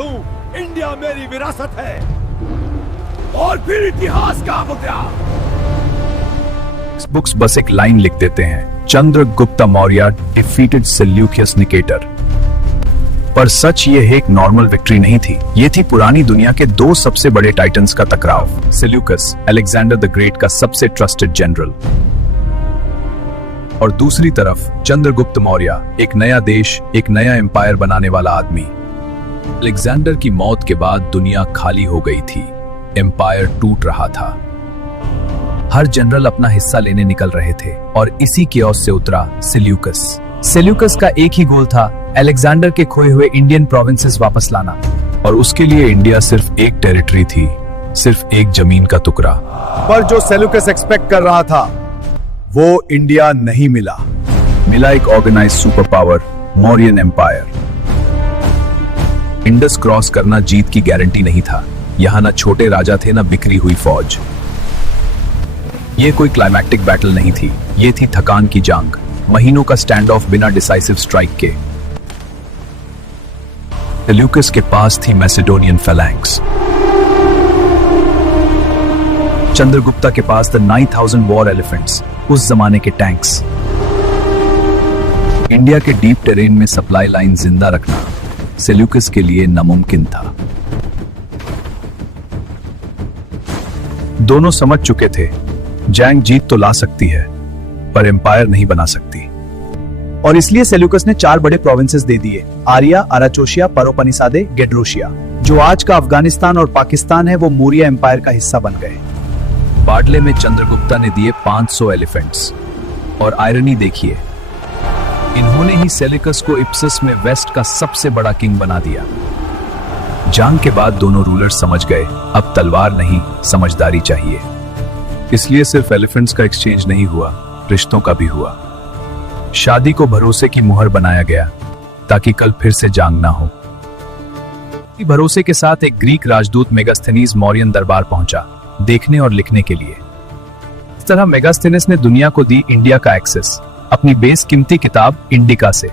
हूँ, इंडिया मेरी विरासत है और फिर इतिहास का मुद्रा। बुक्स बस एक लाइन लिख देते हैं, चंद्रगुप्त मौर्य डिफीटेड सेल्यूकियस निकेटर। पर सच ये एक नॉर्मल विक्ट्री नहीं थी, ये थी पुरानी दुनिया के दो सबसे बड़े टाइटन्स का टकराव। सेल्यूकस, अलेक्जेंडर द ग्रेट का सबसे ट्रस्टेड जनरल, और दूसरी तरफ चंद्रगुप्त मौर्य, एक नया देश, एक नया एम्पायर बनाने वाला आदमी। अलेक्जेंडर की मौत के बाद दुनिया खाली हो गई थी, एम्पायर टूट रहा था। हर जनरल अपना हिस्सा लेने निकल रहे थे और इसी केओस से उतरा सेल्यूकस। सेल्यूकस का एक ही गोल था, अलेक्जेंडर के खोए हुए इंडियन प्रोविंसेस वापस लाना, और उसके लिए इंडिया सिर्फ एक टेरिटरी थी, सिर्फ एक जमीन का टुकड़ा। पर जो सेल्यूकस एक्सपेक्ट कर रहा था वो इंडिया नहीं मिला। मिला एक organised super power, Mauryan empire. Indus cross करना जीत की गारंटी नहीं था, यहां ना छोटे राजा थे ना बिखरी हुई फौज। ये कोई क्लाइमैक्टिक बैटल नहीं थी, ये थी थकान की जंग, महीनों का स्टैंड ऑफ बिना डिसाइसिव स्ट्राइक के। सेल्यूकस के पास थी मैसेडोनियन फैलैंक्स, चंद्रगुप्ता के पास द 9000 वॉर एलिफेंट्स, उस जमाने के टैंक्स। इंडिया के डीप टेरेन में सप्लाई लाइन जिंदा रखना सेल्यूकस के लिए नामुमकिन था। दोनों समझ चुके थे, जंग जीत तो ला सकती है पर एम्पायर नहीं बना सकती। और इसलिए सेल्यूकस ने 4 बड़े प्रोविंसेस दे दिए, आर्या, अराचोशिया, परोपनिसादे, गेड्रोशिया। जो आज का अफगानिस्तान और पाकिस्तान है वो मौर्य एम्पायर का हिस्सा बन गए। बाडले में चंद्रगुप्ता ने दिए 500 एलिफेंट्स, और आयरनी देखिए, इन्होंने ही सेल्यूकस को इप्सस में वेस्ट का सबसे बड़ा किंग बना दिया। जंग के बाद दोनों रूलर्स समझ गए, अब तलवार नहीं समझदारी चाहिए। इसलिए सिर्फ एलिफेंट्स का एक्सचेंज नहीं हुआ, रिश्तों का भी हुआ। शादी को भरोसे की मुहर बनाया गया ताकि कल फिर से जंग ना हो। भरोसे के साथ एक ग्रीक राजदूत मेगास्थेनीज मौर्यन दरबार पहुंचा, देखने और लिखने के लिए। इस तरह मेगास्थेनिस ने दुनिया को दी इंडिया का एक्सेस, अपनी बेस कीमती किताब इंडिका से।